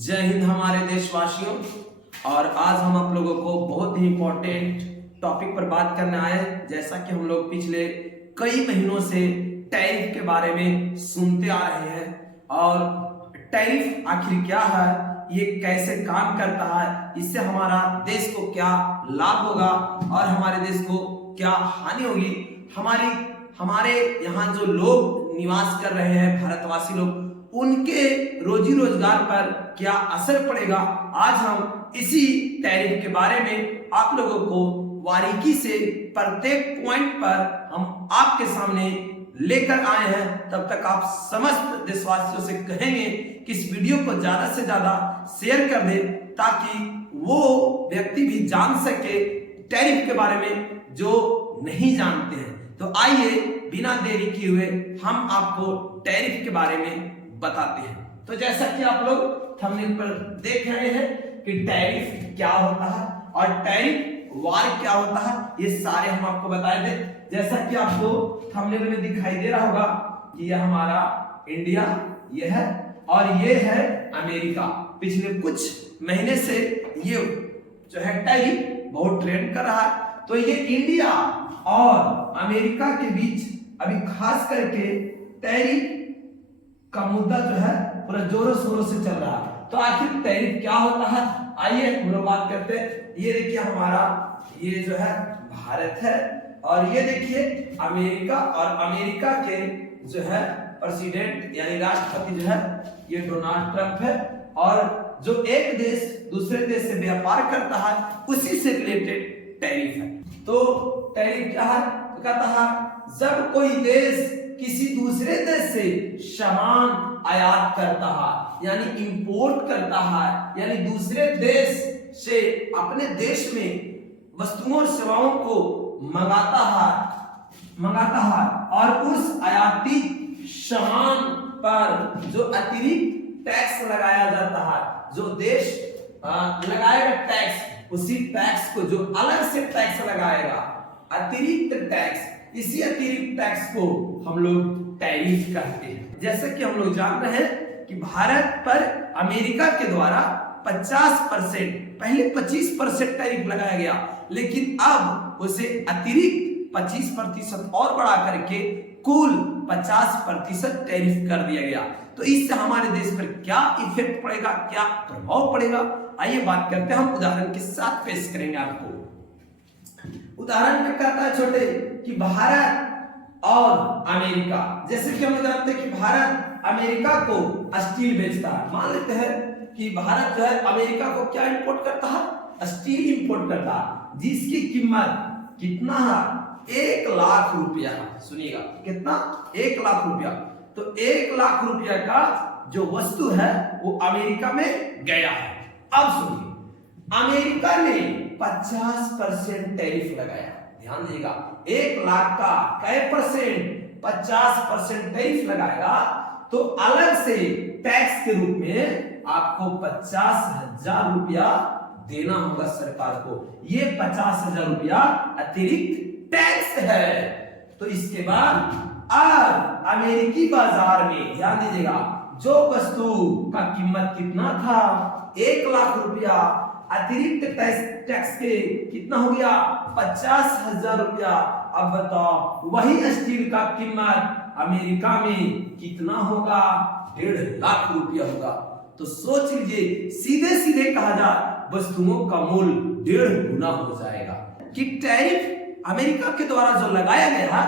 जय हिंद हमारे देशवासियों। और आज हम आप लोगों को बहुत ही इम्पोर्टेंट टॉपिक पर बात करने आए हैं। जैसा कि हम लोग पिछले कई महीनों से टैरिफ के बारे में सुनते आ रहे हैं और टैरिफ आखिर क्या है, ये कैसे काम करता है, इससे हमारा देश को क्या लाभ होगा और हमारे देश को क्या हानि होगी, हमारे यहाँ जो लोग निवास कर रहे हैं भारतवासी लोग, उनके रोजी रोजगार पर क्या असर पड़ेगा। आज हम इसी टैरिफ के बारे में आप लोगों को बारीकी से प्रत्येक पॉइंट पर हम आपके सामने लेकर आए हैं। तब तक आप समस्त देशवासियों से कहेंगे कि इस वीडियो को ज्यादा से ज्यादा शेयर कर दे ताकि वो व्यक्ति भी जान सके टैरिफ के बारे में जो नहीं जानते हैं। तो आइए बिना देरी किए हुए हम आपको टैरिफ के बारे में बताते हैं। तो जैसा कि आप लोग थंबनेल पर देख रहे हैं कि टैरिफ क्या होता है और टैरिफ वार क्या होता है, ये सारे हम आपको बताए थे। जैसा कि आपको थंबनेल में दिखाई दे रहा होगा कि यह हमारा इंडिया ये है और ये है अमेरिका। पिछले कुछ महीने से ये जो है टैरिफ बहुत ट्रेंड कर रहा है। तो ये इंडिया और अमेरिका के बीच अभी खास करके टैरिफ का मुद्दा जो है पूरा जोरों शोरों से चल रहा है। तो आखिर टैरिफ क्या होता है, आइए हम लोग बात करते हैं। ये देखिए हमारा ये जो है भारत है और ये देखिए अमेरिका, और अमेरिका के जो है प्रेसिडेंट यानी राष्ट्रपति जो है ये डोनाल्ड ट्रंप है। और जो एक देश दूसरे देश से व्यापार करता है उसी से रिलेटेड टैरिफ है। तो टैरिफ क्या है, तो कहता है जब कोई देश किसी दूसरे देश से सामान आयात करता है यानी इंपोर्ट करता है, यानी दूसरे देश से अपने देश में वस्तुओं और सेवाओं को मंगाता है और उस आयातित सामान पर जो अतिरिक्त टैक्स लगाया जाता है, जो देश लगाएगा टैक्स, उसी टैक्स को जो अलग से टैक्स लगाएगा अतिरिक्त टैक्स, इसी अतिरिक्त टैक्स को हम लोग टैरिफ कहते हैं। जैसे कि हम लोग जान रहे हैं कि भारत पर अमेरिका के द्वारा 50%, पहले 25% टैरिफ लगाया गया, लेकिन अब उसे अतिरिक्त 25% और बढ़ा करके कुल 50% टैरिफ कर दिया गया। तो इससे हमारे देश पर क्या इफेक्ट पड़ेगा, क्या प्रभाव पड़ेगा, आइए बात करते हैं। हम उदाहरण के साथ पेश करेंगे आपको। उदाहरण में कहता है छोटे कि भारत और अमेरिका, जैसे कि हम जानते हैं कि भारत अमेरिका को स्टील बेचता है। मान लेते हैं कि भारत जो है अमेरिका को क्या इंपोर्ट करता है, स्टील इंपोर्ट करता है, जिसकी कीमत कितना है, 1 लाख रुपया। सुनिएगा कितना, 1 लाख रुपया। तो 1 लाख रुपया का जो वस्तु है वो अमेरिका में गया है। अब सुनिए, अमेरिका ने 50% टैरिफ लगाया। ध्यान दीजिएगा, 1 लाख का कै परसेंट, 50% टैरिफ लगाएगा तो अलग से टैक्स के रूप में आपको 50,000 रुपया देना होगा सरकार को। ये 50,000 रुपया अतिरिक्त टैक्स है। तो इसके बाद अब अमेरिकी बाजार में ध्यान दीजिएगा, जो वस्तु का कीमत कितना था, 1 लाख रुपया, अतिरिक्त टैक्स के कितना हो गया, 50,000 रुपया। अब बताओ वही स्टील का कीमत अमेरिका में कितना होगा, 1.5 लाख रुपया होगा। तो सोच लीजिए, सीधे सीधे कहा जाए वस्तुओं का मूल्य 1.5 गुना हो जाएगा। कि टैरिफ अमेरिका के द्वारा जो लगाया गया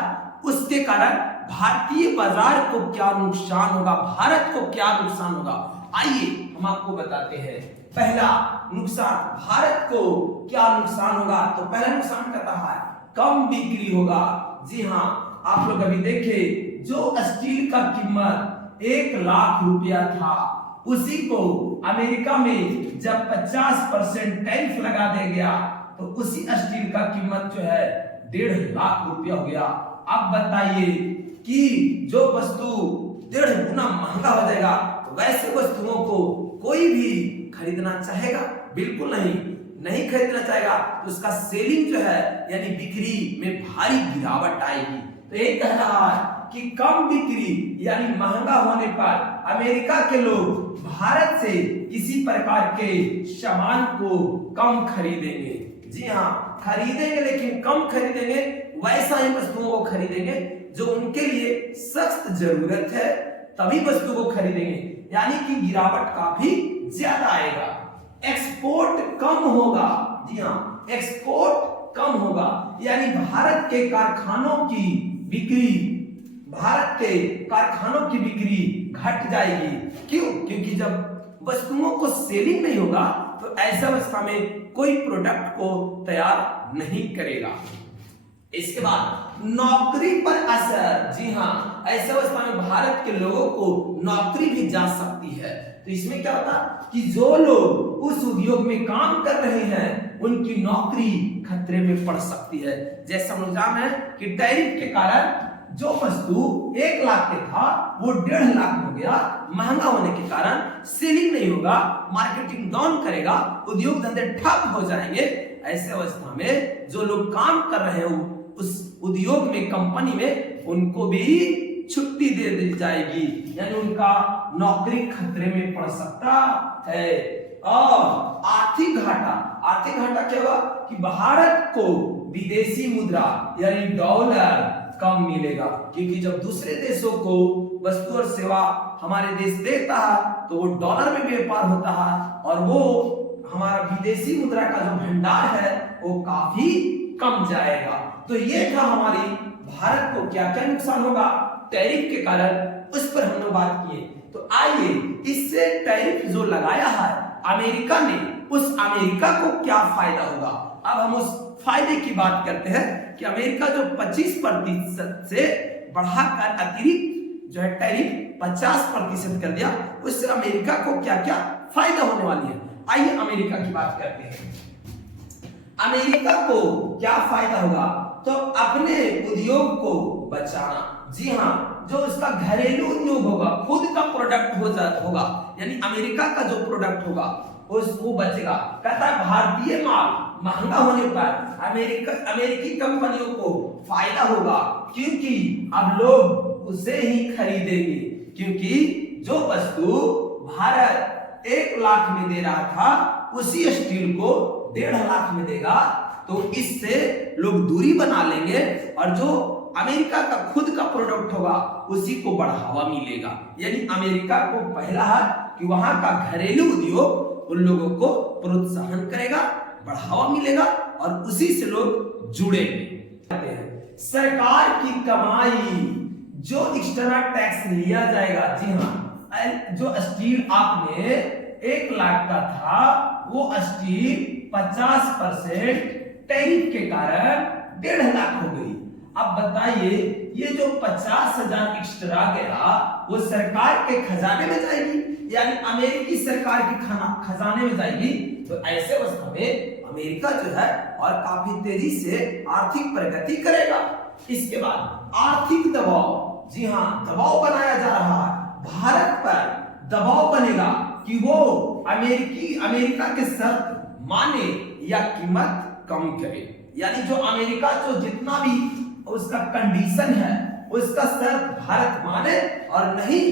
उसके कारण भारतीय बाजार को क्या नुकसान होगा, भारत को क्या नुकसान होगा, आइए हम आपको बताते हैं। पहला नुकसान भारत को क्या नुकसान होगा, तो पहला नुकसान कहता है कम बिक्री होगा। जी हाँ, आप लोग अभी देखें, जो स्टील का कीमत 1 लाख रुपया था, उसी को अमेरिका में जब 50% टैरिफ लगा दिया गया तो उसी स्टील का कीमत जो है 1.5 लाख रुपया हो गया। अब बताइए कि जो वस्तु 1.5 गुना महंगा हो जाएगा, वैसे वस्तुओं को कोई भी खरीदना चाहेगा? बिल्कुल नहीं खरीदना चाहेगा। तो उसका सेलिंग जो है यानी बिक्री में भारी गिरावट आएगी। तो ये कह रहा है कि कम बिक्री यानी महंगा होने पर अमेरिका के लोग भारत से किसी प्रकार के सामान को कम खरीदेंगे, जी हाँ खरीदेंगे लेकिन कम खरीदेंगे, वैसा ही वस्तुओं को खरीदेंगे जो उनके लिए सख्त जरूरत है, तभी वस्तु को खरीदेंगे, यानी कि गिरावट काफी ज्यादा आएगा। एक्सपोर्ट कम होगा, जी हाँ एक्सपोर्ट कम होगा, यानी भारत के कारखानों की बिक्री घट जाएगी। क्यों? क्योंकि जब वस्तुओं को सेलिंग नहीं होगा तो ऐसा अवस्था में कोई प्रोडक्ट को तैयार नहीं करेगा। इसके बाद नौकरी पर असर, जी हाँ ऐसे अवस्था में भारत के लोगों को नौकरी भी जा सकती है। तो इसमें क्या होता कि जो लोग उस उद्योग में काम कर रहे हैं उनकी नौकरी खतरे में पड़ सकती है। जैसा हम जान है कि टैरिफ के कारण जो वस्तु 1 लाख के था वो 1.5 लाख हो गया, महंगा होने के कारण सेलिंग नहीं होगा, मार्केटिंग डाउन करेगा, उद्योग धंधे ठप हो जाएंगे। ऐसे अवस्था में जो लोग काम कर रहे हैं उस उद्योग में, कंपनी में, उनको भी छुट्टी दे दी जाएगी, यानी उनका नौकरी खतरे में पड़ सकता है। और आर्थिक घाटा क्या हुआ कि भारत को विदेशी मुद्रा यानी डॉलर कम मिलेगा, क्योंकि जब दूसरे देशों को वस्तु और सेवा हमारे देश देता है तो वो डॉलर में व्यापार होता है और वो हमारा विदेशी मुद्रा का जो भंडार है वो काफी कम जाएगा। तो ये था हमारी भारत को क्या क्या नुकसान होगा टैरिफ के कारण, उस पर हमने बात की। तो आइए इससे टैरिफ जो लगाया है अमेरिका ने, उस अमेरिका को क्या फायदा होगा। अब हम उस फायदे की बात करते हैं कि अमेरिका जो 25% से बढ़ाकर अतिरिक्त जो है टैरिफ 50% कर दिया, उससे अमेरिका को क्या क्या फायदा होने वाली है। आइए अमेरिका की बात करते हैं। अमेरिका को क्या फायदा होगा? तो अपने उद्योग को बचाना, जी हाँ जो उसका घरेलू उद्योग होगा, खुद का प्रोडक्ट होगा, यानी अमेरिका का जो प्रोडक्ट होगा वो बचेगा। कहता है भारतीय माल महंगा होने पर अमेरिकी कंपनियों को फायदा होगा, क्योंकि अब लोग उसे ही खरीदेंगे, क्योंकि जो वस्तु भारत 1 लाख में दे रहा था उसी स्टील को 1.5 लाख में देगा, तो इससे लोग दूरी बना लेंगे और जो अमेरिका का खुद का प्रोडक्ट होगा उसी को बढ़ावा मिलेगा। यानी अमेरिका को पहला है कि वहां का घरेलू उद्योग उन लोगों को प्रोत्साहन करेगा, बढ़ावा मिलेगा और उसी से लोग जुड़ेंगे। सरकार की कमाई जो एक्स्ट्रा टैक्स लिया जाएगा, जी हाँ जो स्टील आपने 1 लाख का था वो स्टील 50% टैरिफ के कारण 1.5 लाख हो गई। अब बताइए ये जो 50,000 एक्स्ट्रा गया वो सरकार के खजाने में जाएगी, यानी अमेरिकी सरकार के खजाने में जाएगी। तो ऐसे अवस्था में अमेरिका जो है और काफी तेजी से आर्थिक प्रगति करेगा। इसके बाद आर्थिक दबाव, जी हाँ दबाव बनाया जा रहा है, भारत पर दबाव बनेगा कि वो अमेरिका के शर्त माने या कीमत कम करे, यानी जो अमेरिका जो जितना भी उसका कंडीशन है उसका शर्त भारत माने और नहीं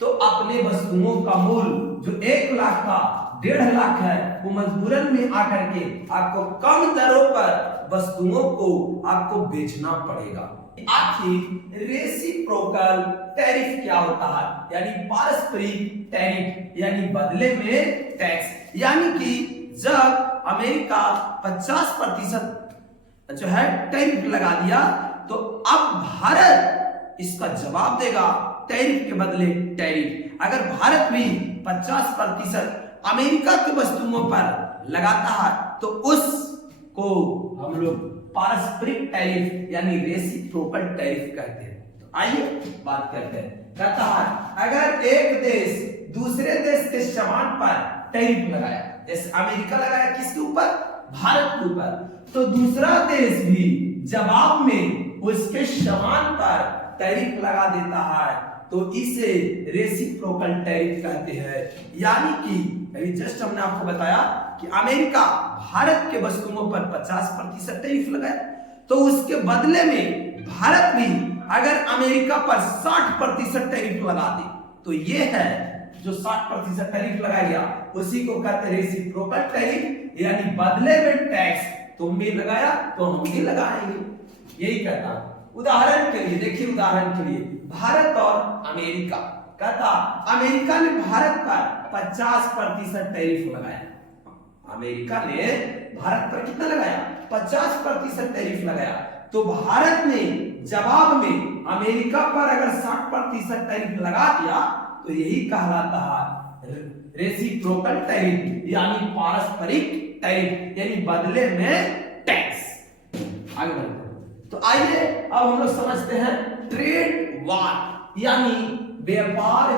तो अपने वस्तुओं का मूल्य जो 1 लाख का 1.5 लाख है वो मजबूरन में आकर के आपको कम दरों पर वस्तुओं को आपको बेचना पड़ेगा। आखिर रेसिप्रोकल टैरिफ क्या होता है? यानी पारस्परिक टैरिफ, यानी बदले में टैक्स, यानी कि जब अमेरिका 50% जो है टैरिफ लगा दिया तो अब भारत इसका जवाब देगा टैरिफ के बदले टैरिफ। अगर भारत भी 50% अमेरिका की वस्तुओं पर लगाता है तो उसको हम लोग पारस्परिक टैरिफ यानी रेसिप्रोकल टैरिफ कहते हैं। तो आइए बात करते हैं। कहता है अगर एक देश दूसरे देश के सामान पर टैरिफ लगाया, जैसे अमेरिका लगाया किसके ऊपर? भारत के ऊपर, तो दूसरा देश भी जवाब में उसके सामान पर टैरिफ लगा देता है, तो इसे रेसिप्रोकल टैरिफ कहते हैं। यानी कि जस्ट हमने आपको बताया कि अमेरिका भारत के वस्तुओं पर 50% टैरिफ लगाए, तो उसके बदले में भारत भी अगर अमेरिका पर 60% टैरिफ लगा दे, तो ये है जो 60% टैरिफ लगाया गया उसी को कहते हैं रेसिप्रोकल टैरिफ, यानी बदले में टैक्स तुम भी लगाया तो हम भी लगाएंगे, यही कहता है। उदाहरण के लिए देखिए, उदाहरण के लिए भारत और अमेरिका, कहता अमेरिका ने भारत पर 50% टैरिफ लगाया। अमेरिका ने भारत पर कितना लगाया? 50% टैरिफ लगाया। तो भारत ने जवाब में अमेरिका पर अगर 60% टैरिफ लगा दिया तो यही कहलाता है रेसिप्रोकल टैरिफ, यानी पारस्परिक टैरिफ, यानी बदले में टैक्स। आगे बढ़ते हैं। तो आइए अब हम लोग समझते हैं ट्रेड वार, यानी व्यापार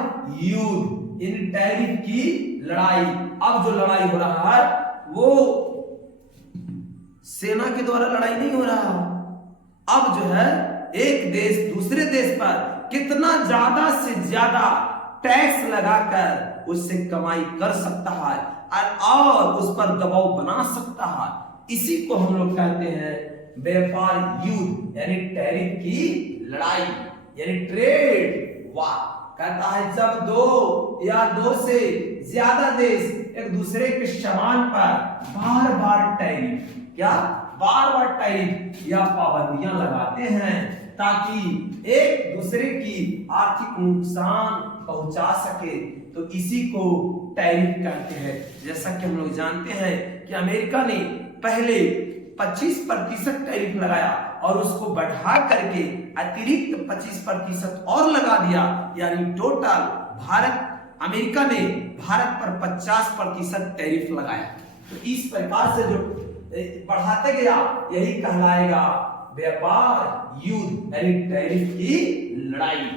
युद्ध, यानी टैरिफ की लड़ाई। अब जो लड़ाई हो रहा है वो सेना के द्वारा लड़ाई नहीं हो रहा, अब जो है एक देश दूसरे देश पर कितना ज्यादा से ज्यादा टैक्स लगाकर उससे कमाई कर सकता है और उस पर दबाव बना सकता है, इसी को हम लोग कहते हैं व्यापार युद्ध, यानी टैरिफ की लड़ाई, यानी ट्रेड वार। कहता है जब दो या दो से ज्यादा देश एक दूसरे के सामान पर बार बार टैरिफ, क्या बार बार टैरिफ या पाबंदियां लगाते हैं ताकि एक दूसरे की आर्थिक नुकसान पहुंचा सके, तो इसी को टैरिफ कहते हैं। जैसा कि हम लोग जानते हैं कि अमेरिका ने पहले 25% टैरिफ लगाया और उसको बढ़ा करके अतिरिक्त 25% और लगा दिया, यानी टोटल अमेरिका ने भारत पर 50% टैरिफ लगाया। तो इस प्रकार से जो बढ़ाते गया यही कहलाएगा व्यापार युद्ध, यानी टैरिफ की लड़ाई।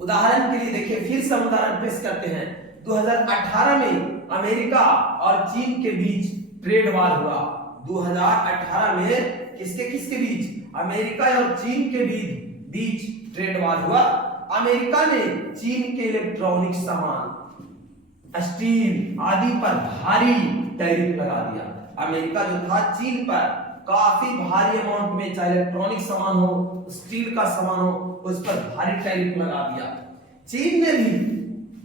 उदाहरण के लिए देखिए, फिर से उदाहरण पेश करते हैं। 2018 में अमेरिका और चीन के बीच ट्रेड वार हुआ। 2018 में किसके किसके बीच? अमेरिका और चीन के बीच ट्रेड वार हुआ। अमेरिका ने चीन के इलेक्ट्रॉनिक सामान, स्टील आदि पर भारी टैरिफ लगा दिया। अमेरिका जो था चीन पर काफी भारी अमाउंट में, चाहे इलेक्ट्रॉनिक सामान हो, स्टील का सामान हो, उस पर भारी टैरिफ लगा दिया। चीन ने भी,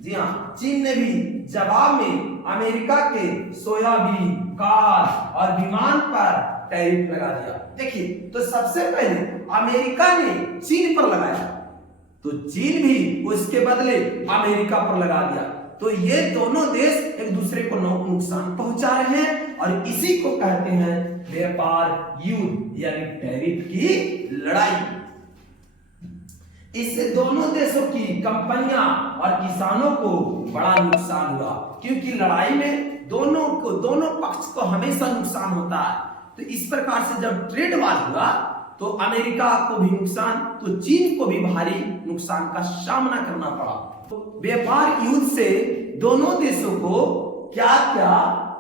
जी हाँ, चीन ने भी जवाब में अमेरिका के सोयाबीन, कार और विमान पर टैरिफ लगा दिया। देखिए, तो सबसे पहले अमेरिका ने चीन पर लगाया, तो चीन भी उसके बदले अमेरिका पर लगा दिया। तो ये दोनों देश एक दूसरे को नुकसान पहुंचा रहे हैं और इसी को कहते हैं व्यापार युद्ध, यानी टैरिफ की लड़ाई। इससे दोनों देशों की कंपनियां और किसानों को बड़ा नुकसान हुआ, क्योंकि लड़ाई में दोनों पक्ष को हमेशा नुकसान होता है। तो इस प्रकार से जब ट्रेड वार हुआ तो अमेरिका को भी नुकसान, तो चीन को भी भारी नुकसान का सामना करना पड़ा। तो व्यापार युद्ध से दोनों देशों को क्या क्या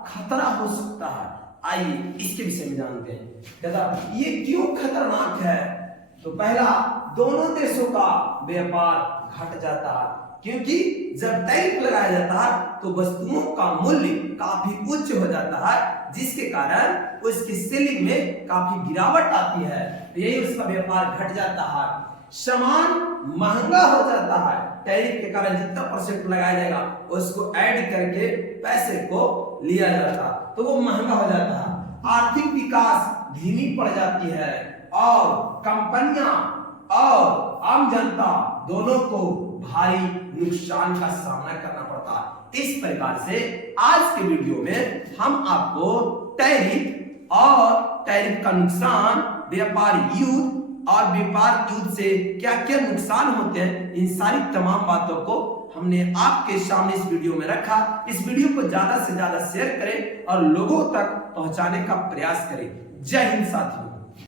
खतरा हो सकता है, आइए इसके विषय में जानते हैं। कहता ये क्यों खतरनाक है? तो पहला, दोनों देशों का व्यापार घट जाता है, क्योंकि जब टैरिफ लगाया जाता है तो वस्तुओं का मूल्य काफी उच्च हो जाता है, जिसके कारण उसकी सेलिंग में काफी गिरावट आती है, यही उसका व्यापार घट जाता है। सामान महंगा हो जाता है, टैरिफ के कारण जितना परसेंट लगाया जाएगा उसको ऐड करके पैसे को लिया जाता, तो वो महंगा हो जाता है। आर्थिक विकास धीमी पड़ जाती है और कंपनियां और आम जनता दोनों को भारी नुकसान का सामना करना पड़ता है। इस प्रकार से आज के वीडियो में हम आपको टैरिफ और टैरिफ का नुकसान, व्यापार युद्ध और व्यापार युद्ध से क्या क्या नुकसान होते हैं, इन सारी तमाम बातों को हमने आपके सामने इस वीडियो में रखा। इस वीडियो को ज्यादा से ज्यादा शेयर करें और लोगों तक पहुंचाने का प्रयास करें। जय हिंद साथियों।